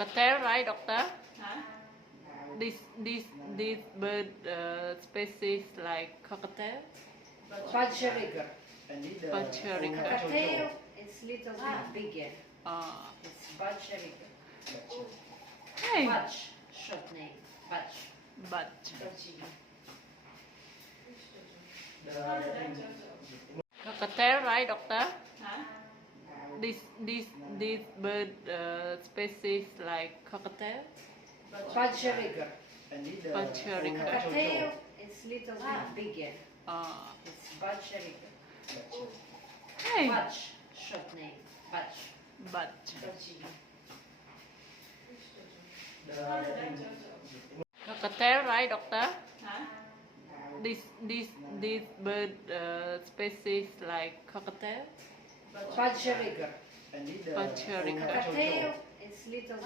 Cockatiel, right, doctor? Huh? This bird species like cockatiel. Budgerigar. Budgerigar. Cockatiel is little bit bigger. It's Budgerigar. Hey, Budge, short name. Budge. Budge. Cockatiel, right, doctor? Huh? This bird species like cockatiel. Budgerigar. Budgerigar. Cockatiel is little bit bigger. It's Budgerigar. Hey, Budge, short name. Budge. Budge. Cockatiel, right, doctor? Huh? This bird species like cockatiel. Budgerigar. Budgerigar. Cockatiel is little